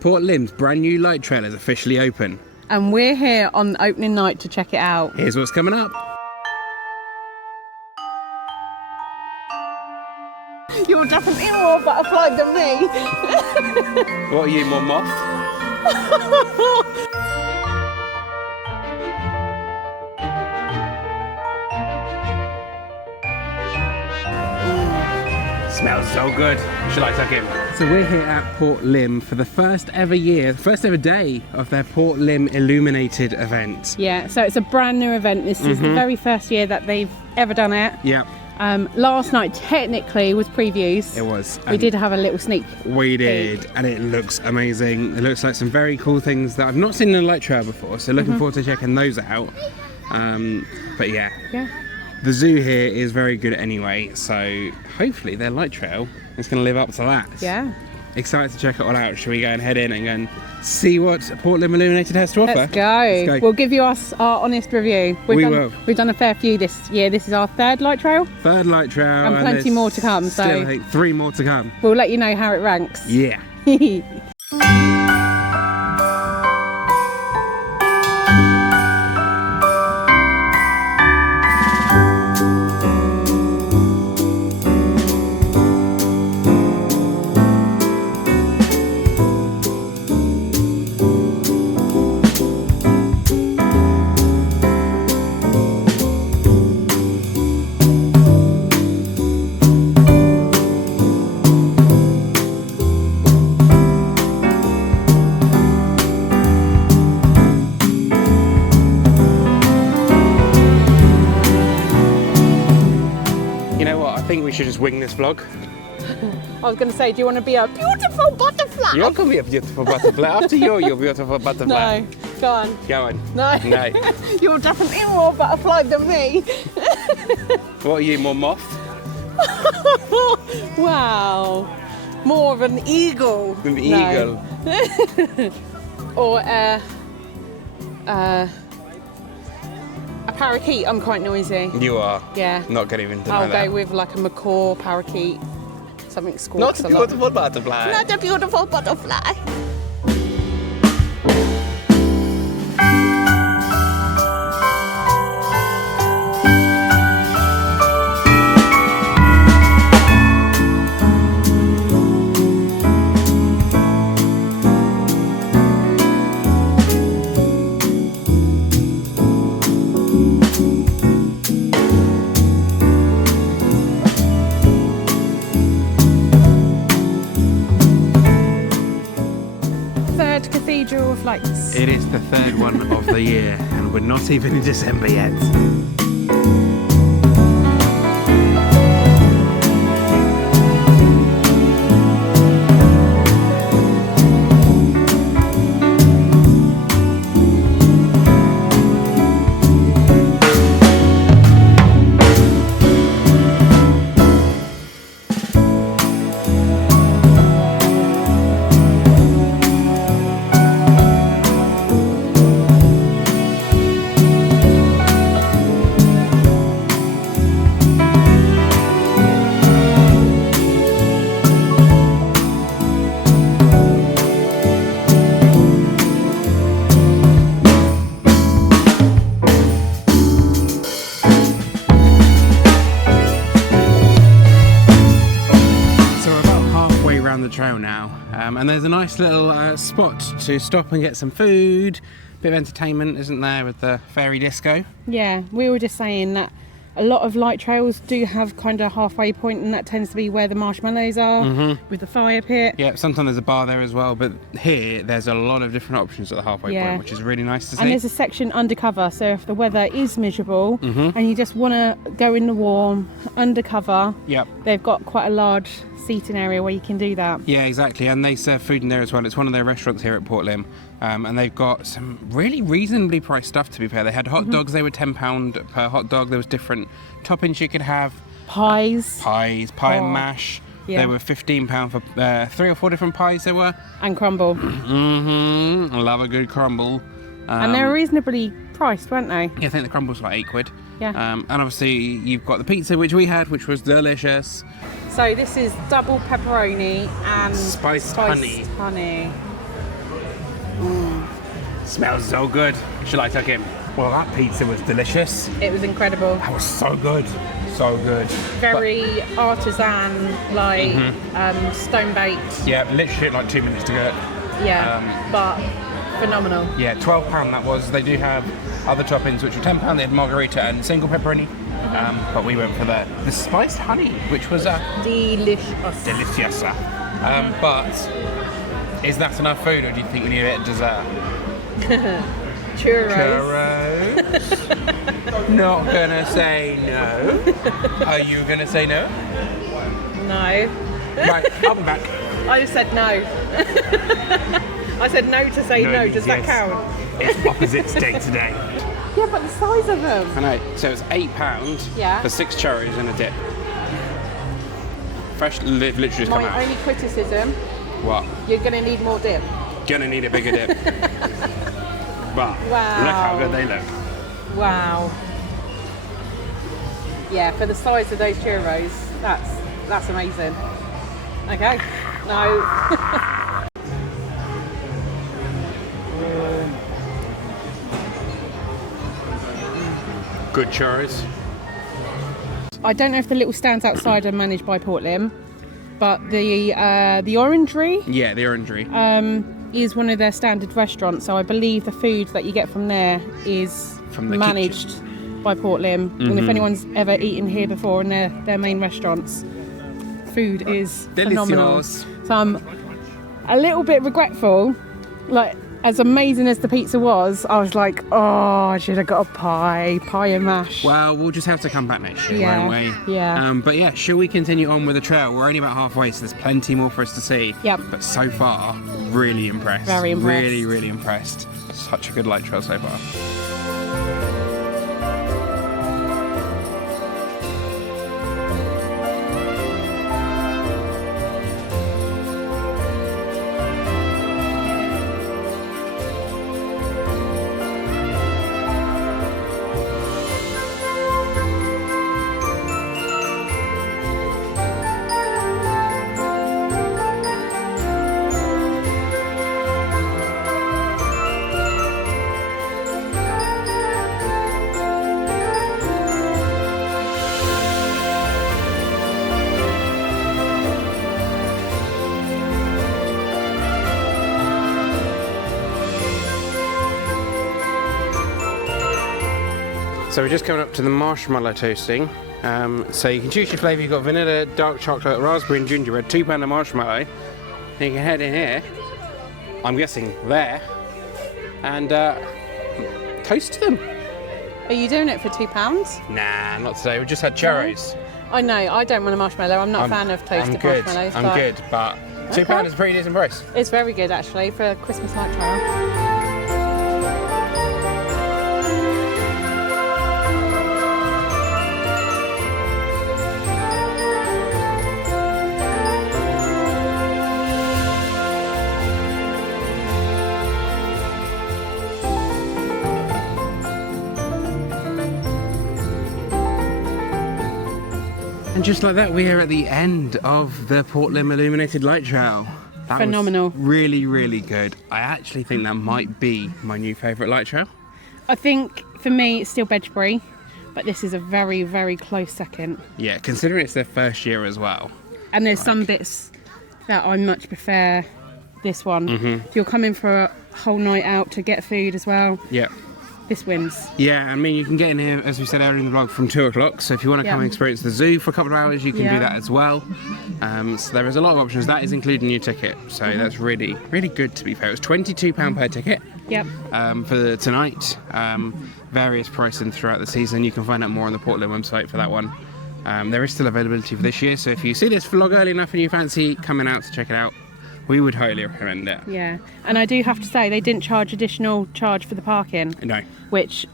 Port Lympne's brand new light trail is officially open. And we're here on opening night to check it out. Here's what's coming up. You're definitely more butterfly than me. What are you, more moth? Smells so good. Should I tuck in? So we're here at Port Lympne for the first ever day of their Port Lympne Illuminated event. Yeah, so it's a brand new event. This is the very first year that they've ever done it. Yep. Last night technically was previews. It was. We did have a little sneak We did, and it looks amazing. It looks like some very cool things that I've not seen in a light trail before, so looking forward to checking those out. But yeah. The zoo here is very good anyway, so hopefully their light trail is going to live up to that. Yeah. Excited to check it all out. Shall we go and head in and go and see what Port Lympne Illuminated has to offer? Let's go. We'll give you our honest review. We've done a fair few this year. This is our third light trail. Third light trail. And plenty more to come. Still, I think 3 more to come. We'll let you know how it ranks. Yeah. I think we should just wing this vlog. I was going to say, do you want to be a beautiful butterfly? You're going to be a beautiful butterfly. After you're beautiful butterfly. No, go on. Go on. No. No. You're definitely more butterfly than me. What are you, more moth? Wow. More of an eagle. An eagle. Or a parakeet. I'm quite noisy. You are. Yeah. Not going to even deny I'll that. go with like a macaw, parakeet, something squawks Not a a beautiful lot. butterfly. Not a beautiful butterfly. Cathedral of Lights. It is the third one of the year, and we're not even in December yet. The trail now, and there's a nice little spot to stop and get some food, bit of entertainment, isn't there, with the fairy disco? Yeah, we were just saying that a lot of light trails do have kind of a halfway point, and that tends to be where the marshmallows are with the fire pit. Yeah, sometimes there's a bar there as well, but here there's a lot of different options at the halfway point, which is really nice to see. And there's a section undercover, so if the weather is miserable and you just want to go in the warm undercover, they've got quite a large seating area where you can do that. Yeah, exactly, and they serve food in there as well. It's one of their restaurants here at Port Lympne, and they've got some really reasonably priced stuff, to be fair. They had hot dogs, they were £10 per hot dog. There was different toppings you could have. Pie and mash. They were £15 for 3 or 4 different pies there were. And crumble. I love a good crumble. And they were reasonably priced, weren't they? Yeah, I think the crumble's like £8. Yeah. And obviously you've got the pizza, which we had, which was delicious. So this is double pepperoni and spiced honey. Smells so good. Shall I tuck in? Well, that pizza was delicious. It was incredible. That was so good. So good. Very artisan, like stone baked. Yeah, literally like 2 minutes to go. Yeah, but phenomenal. Yeah, £12 that was. They do have other toppings which were £10. They had margarita and single pepperoni. But we went for the spiced honey, which was delicious. Deliciosa. But is that enough food, or do you think we need a bit of dessert? Churros. Not gonna say no. Are you gonna say no? No. Right, I'll be back. I just said no. I said no to say no. Does that count? It's opposites day today. Yeah, but the size of them. I know. So it's £8 for 6 churros and a dip. Fresh, literally just come out. My only criticism. What? You're gonna need more dip. Gonna need a bigger dip. But wow. Look how good they look. Wow. Yeah, for the size of those churros, that's amazing. Okay. No. Good churros. I don't know if the little stands outside are managed by Port Lympne, but the Orangery. Yeah, the Orangery. Is one of their standard restaurants, so I believe the food that you get from there is managed by Port Lympne. And if anyone's ever eaten here before in their main restaurants, food is phenomenal. So I'm a little bit regretful, like as amazing as the pizza was, I was like, oh, I should have got a pie and mash. Well, we'll just have to come back next year, won't we? Yeah. But yeah, shall we continue on with the trail? We're only about halfway, so there's plenty more for us to see. Yep. But so far, really impressed. Very impressed. Really, really impressed. Such a good light trail so far. So we're just coming up to the marshmallow toasting. So you can choose your flavour. You've got vanilla, dark chocolate, raspberry and gingerbread, £2 a marshmallow. Then you can head in here, I'm guessing there, and toast them. Are you doing it for £2? Nah, not today. We just had churros. I know, I don't want a marshmallow. I'm not a fan of toasted marshmallows. I'm good, but £2 is a pretty decent price. It's very good actually for a Christmas light trail. And just like that, we are at the end of the Port Lympne Illuminated Light Trail. That phenomenal. Was really, really good. I actually think that might be my new favourite light trail. I think for me it's still Bedgebury, but this is a very, very close second. Yeah, considering it's their first year as well. And there's some bits that I much prefer this one. If you're coming for a whole night out to get food as well. Yeah. This wins. Yeah, I mean, you can get in here, as we said earlier in the vlog, from 2 o'clock. So if you want to come and experience the zoo for a couple of hours, you can do that as well. So there is a lot of options. That is including your ticket. So that's really, really good, to be fair. It was £22 per ticket. Yep. For tonight. Various pricing throughout the season. You can find out more on the Port Lympne website for that one. There is still availability for this year. So if you see this vlog early enough and you fancy coming out to check it out, we would highly recommend it. Yeah, and I do have to say they didn't charge additional charge for the parking. No. Which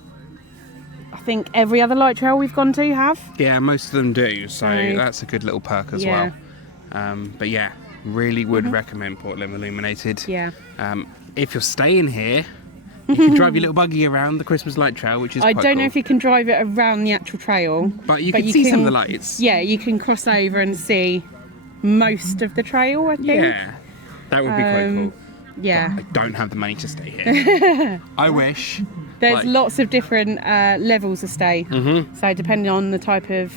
I think every other light trail we've gone to have. Yeah, most of them do, so that's a good little perk as well. But yeah, really would recommend Port Lympne Illuminated. Yeah. If you're staying here, you can drive your little buggy around the Christmas light trail, which is quite I don't know cool. if you can drive it around the actual trail. But you can see some of the lights. Yeah, you can cross over and see most of the trail, I think. Yeah. That would be quite cool. Yeah. But I don't have the money to stay here. I wish. There's lots of different levels of stay. So depending on the type of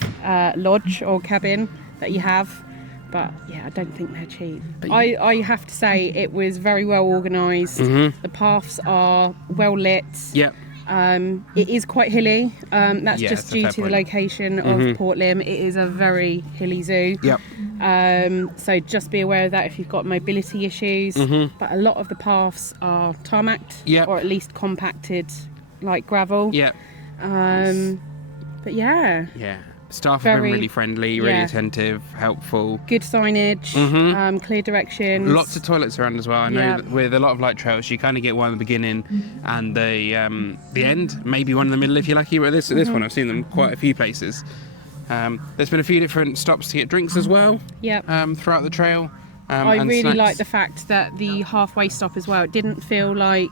lodge or cabin that you have. But yeah, I don't think they're cheap. I have to say it was very well organised. The paths are well lit. Yep. It is quite hilly. That's just due to the location of Port Lympne. It is a very hilly zoo. Yep. So just be aware of that if you've got mobility issues. But a lot of the paths are tarmacked or at least compacted like gravel. Yep. But yeah. Yeah. Staff have been really friendly, really attentive, helpful. Good signage, clear directions. Lots of toilets around as well. I know that with a lot of light trails, you kind of get one at the beginning and the end, maybe one in the middle if you're lucky. But this one, I've seen them quite a few places. There's been a few different stops to get drinks as well. Throughout the trail. I really like the fact that the halfway stop as well. It didn't feel like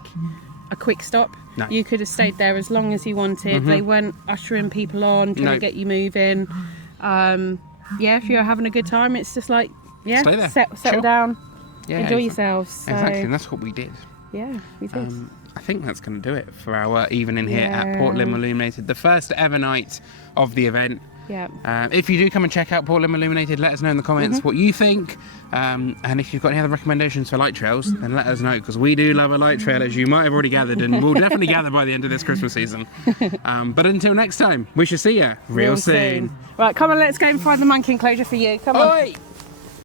a quick stop. No. You could have stayed there as long as you wanted. They weren't ushering people on, trying to get you moving. If you're having a good time, it's just like, stay there. Settle down, enjoy yourselves. So. Exactly, and that's what we did. Yeah, we did. I think that's going to do it for our evening here at Port Lympne Illuminated, the first ever night of the event. Yeah. If you do come and check out Port Lympne Illuminated, let us know in the comments what you think. And if you've got any other recommendations for light trails, then let us know, because we do love a light trail, as you might have already gathered, and we'll definitely gather by the end of this Christmas season. But until next time, we shall see you real soon. Right, come on, let's go and find the monkey enclosure for you. Come on. Oi!